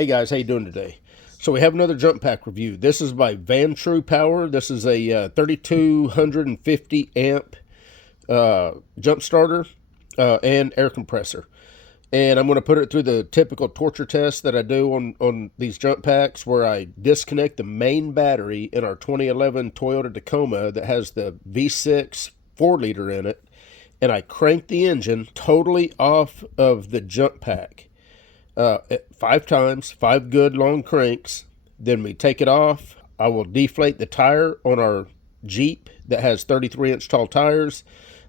Hey guys, how you doing today? So we have another jump pack review. This is by Vantrue Power. This is a 3250 amp jump starter and air compressor. And I'm going to put it through the typical torture test that I do on these jump packs, where I disconnect the main battery in our 2011 Toyota Tacoma that has the V6 4-liter in it, and I crank the engine totally off of the jump pack. 5 times, 5 good long cranks. Then we take it off. I will deflate the tire on our Jeep that has 33-inch tall tires.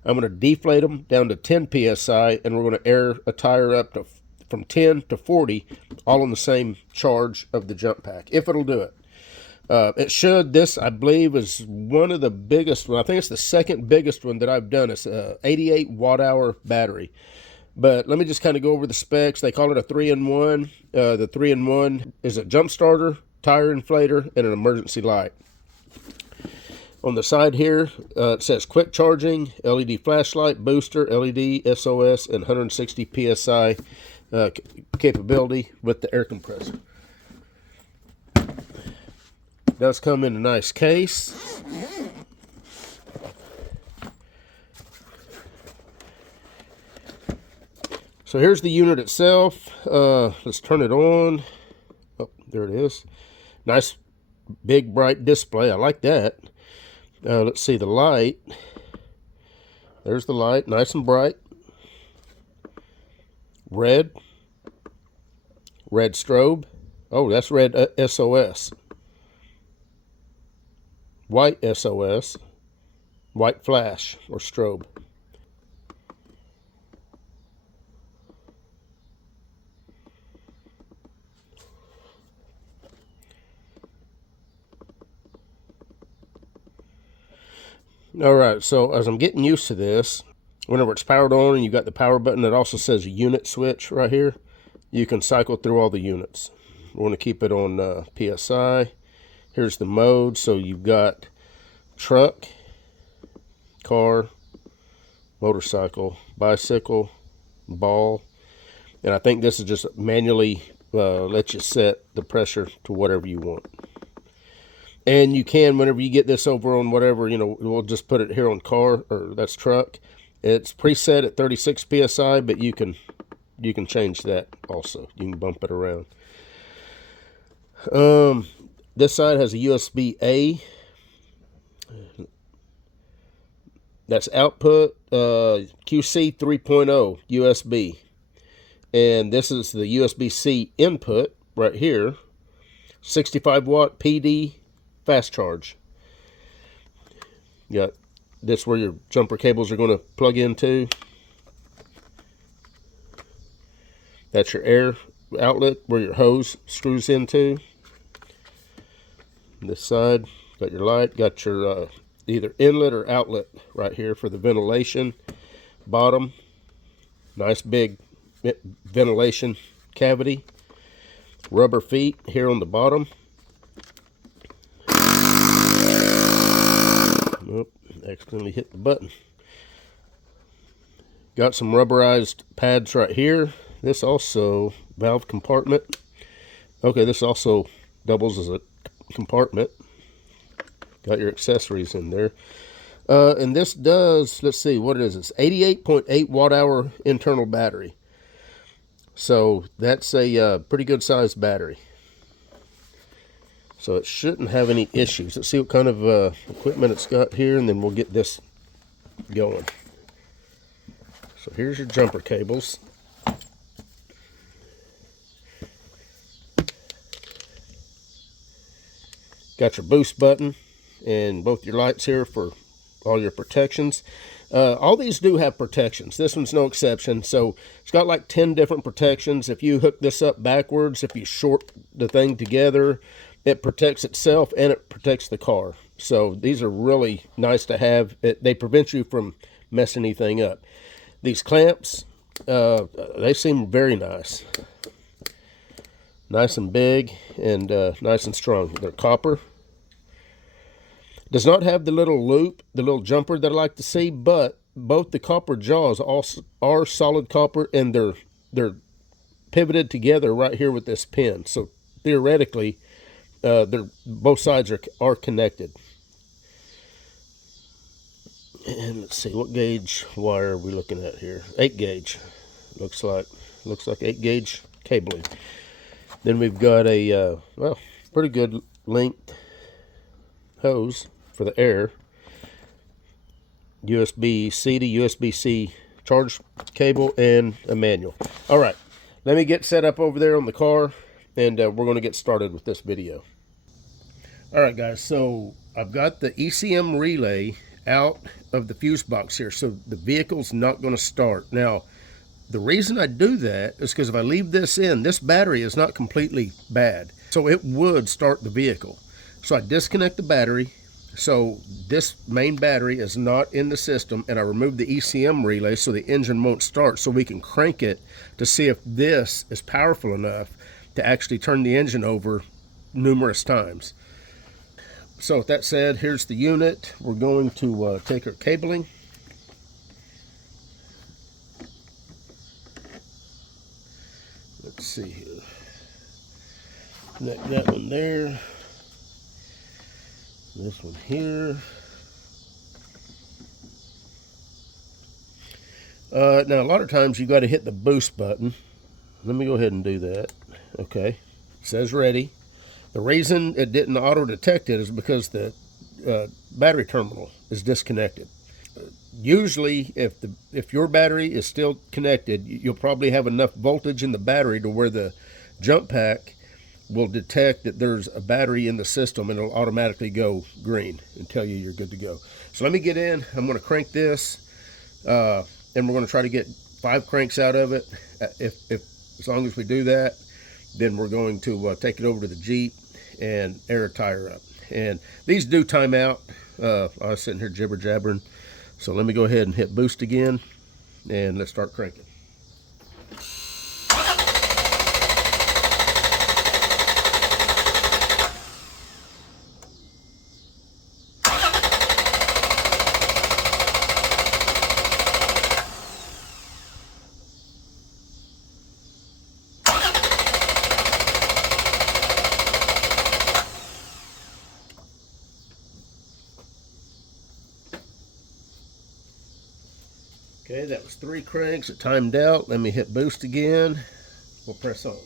I'm going to deflate them down to 10 psi, and we're going to air a tire up to from 10 to 40, all on the same charge of the jump pack, if it'll do it. It should. This, I believe, is one of the biggest one. I think it's the second biggest one that I've done. It's a 88 watt-hour battery. But let me just kind of go over the specs. They call it a 3-in-1. The 3-in-1 is a jump starter, tire inflator, and an emergency light. On the side here, it says quick charging, LED flashlight, booster, LED, SOS, and 160 PSI capability with the air compressor. It does come in a nice case. So here's the unit itself. Let's turn it on. Oh, there it is. Nice, big, bright display. I like that. Let's see the light. There's the light, nice and bright. Red strobe. Oh, that's red SOS. White SOS. White flash or strobe. All right, so as I'm getting used to this, whenever it's powered on and you got the power button, it also says unit switch right here. You can cycle through all the units. We want to keep it on PSI. Here's the mode. So you've got truck, car, motorcycle, bicycle, ball. And I think this is just manually lets you set the pressure to whatever you want. And you can, whenever you get this over on whatever, we'll just put it here on car, or that's truck. It's preset at 36 PSI, but you can change that also. You can bump it around. This side has a USB-A. That's output, QC 3.0 USB. And this is the USB-C input right here. 65 watt PD fast charge. You got this where your jumper cables are going to plug into. That's your air outlet where your hose screws into. This side, got your light, got your either inlet or outlet right here for the ventilation. Bottom, nice big ventilation cavity. Rubber feet here on the bottom. Oop, accidentally hit the button. Got some rubberized pads right here. This also valve compartment. Okay, this also doubles as a compartment. Got your accessories in there. And this does, let's see what it is. It's 88.8 watt-hour internal battery. So that's a pretty good sized battery. So it shouldn't have any issues. Let's see what kind of equipment it's got here, and then we'll get this going. So here's your jumper cables. Got your boost button and both your lights here for all your protections. All these do have protections. This one's no exception. So it's got like 10 different protections. If you hook this up backwards, if you short the thing together, it protects itself and it protects the car. So these are really nice to have. They prevent you from messing anything up. These clamps, they seem very nice. Nice and big and nice and strong. They're copper. Does not have the little loop, the little jumper that I like to see, but both the copper jaws also are solid copper, and they're pivoted together right here with this pin. So theoretically, they're both sides are connected. And let's see, what gauge wire are we looking at here? 8 gauge. Looks like 8 gauge cabling. Then we've got a well, pretty good length hose for the air. USB-C to USB-C charge cable and a manual. All right, let me get set up over there on the car, and we're going to get started with this video. All right, guys, so I've got the ECM relay out of the fuse box here, so the vehicle's not going to start. Now, the reason I do that is because if I leave this in, this battery is not completely bad, so it would start the vehicle. So I disconnect the battery, so this main battery is not in the system, and I remove the ECM relay so the engine won't start, so we can crank it to see if this is powerful enough to actually turn the engine over numerous times. So with that said, here's the unit. We're going to take our cabling. Let's see here. Connect that one there. This one here. Now a lot of times you got to hit the boost button. Let me go ahead and do that. Okay, it says ready. The reason it didn't auto detect it is because the battery terminal is disconnected. Usually if your battery is still connected, you'll probably have enough voltage in the battery to where the jump pack will detect that there's a battery in the system, and it'll automatically go green and tell you you're good to go. So let me get in. I'm going to crank this, and we're going to try to get 5 cranks out of it. If as long as we do that, then we're going to take it over to the Jeep and air a tire up. And these do time out. I was sitting here jibber jabbering, so let me go ahead and hit boost again, and let's start cranking. Okay, that was 3 cranks. It timed out. Let me hit boost again. We'll press on.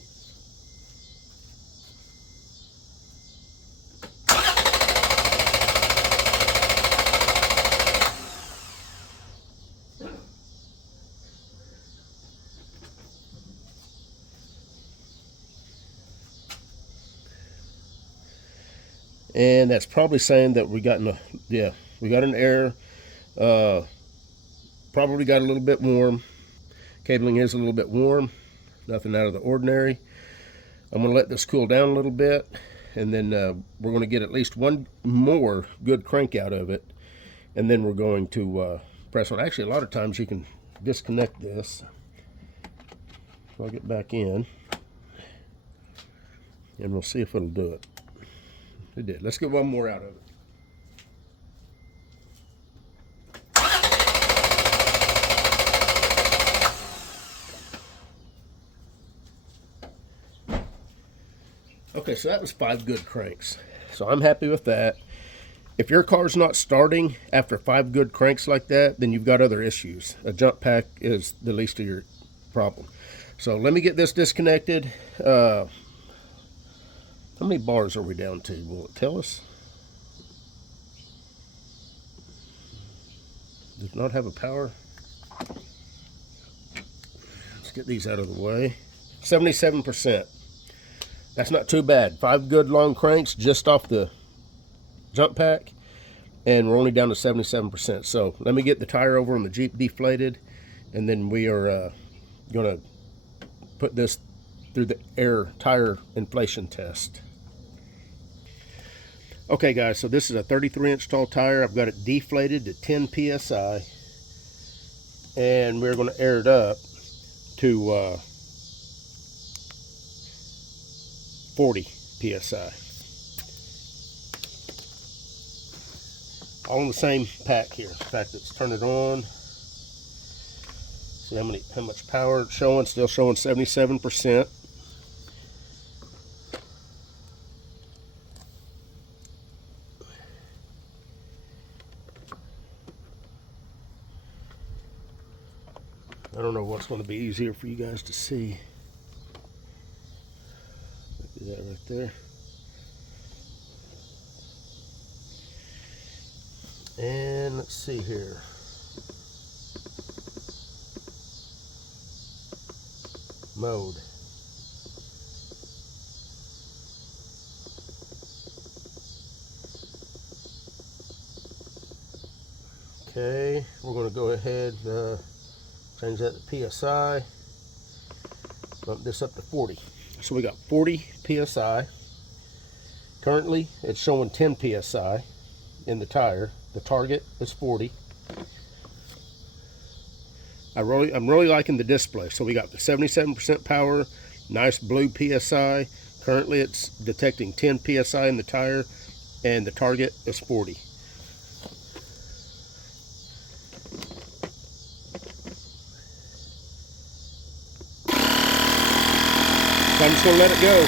And that's probably saying that we got an error. Probably got a little bit warm. Cabling is a little bit warm. Nothing out of the ordinary. I'm going to let this cool down a little bit, and then we're going to get at least one more good crank out of it, and then we're going to press on. Actually, a lot of times you can disconnect this. I'll get back in, and we'll see if it'll do it. It did. Let's get one more out of it. Okay, so that was 5 good cranks. So I'm happy with that. If your car's not starting after 5 good cranks like that, then you've got other issues. A jump pack is the least of your problem. So let me get this disconnected. How many bars are we down to? Will it tell us? Does not have a power. Let's get these out of the way. 77%. That's not too bad. 5 good long cranks just off the jump pack, and we're only down to 77%. So let me get the tire over on the Jeep deflated, and then we are going to put this through the air tire inflation test. Okay guys, so this is a 33-inch tall tire. I've got it deflated to 10 psi, and we're going to air it up to 40 psi. All in the same pack here. In fact, let's turn it on. See how much power it's showing. Still showing 77%. I don't know what's going to be easier for you guys to see. Do that right there. And let's see here. Mode. Okay, we're going to go ahead and change that to PSI. Bump this up to 40. So we got 40 PSI. Currently, it's showing 10 PSI in the tire. The target is 40. I'm really liking the display. So we got the 77% power, nice blue PSI. Currently, it's detecting 10 PSI in the tire, and the target is 40. So I'm just going to let it go.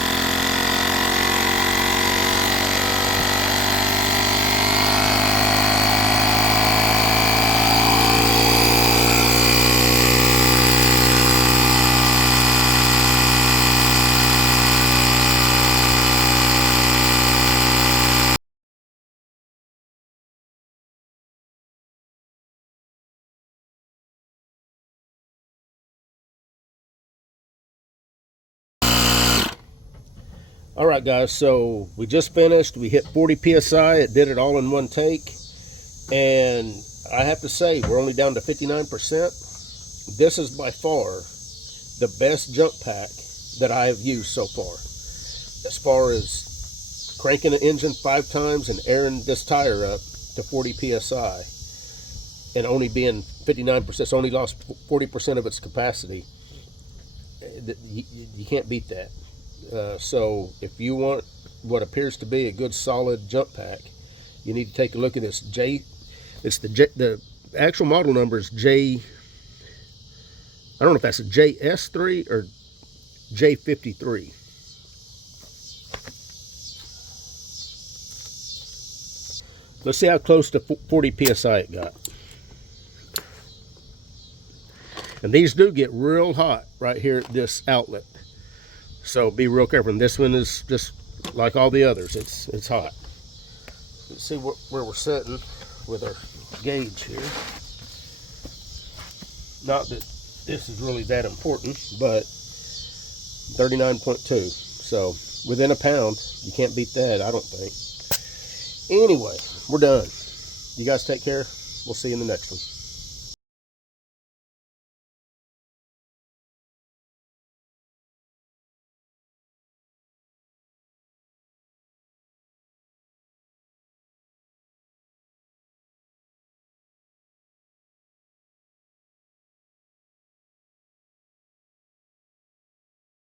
All right, guys, so we just finished. We hit 40 PSI. It did it all in one take. And I have to say, we're only down to 59%. This is by far the best jump pack that I have used so far. As far as cranking an engine 5 times and airing this tire up to 40 PSI and only being 59%, it's only lost 40% of its capacity. You can't beat that. So if you want what appears to be a good solid jump pack, you need to take a look at this the actual model number is I don't know if that's a JS3 or J53. Let's see how close to 40 PSI it got. And these do get real hot right here at this outlet. So be real careful. And this one is just like all the others. It's hot. Let's see where we're sitting with our gauge here. Not that this is really that important, but 39.2. So within a pound, you can't beat that, I don't think. Anyway, we're done. You guys take care. We'll see you in the next one.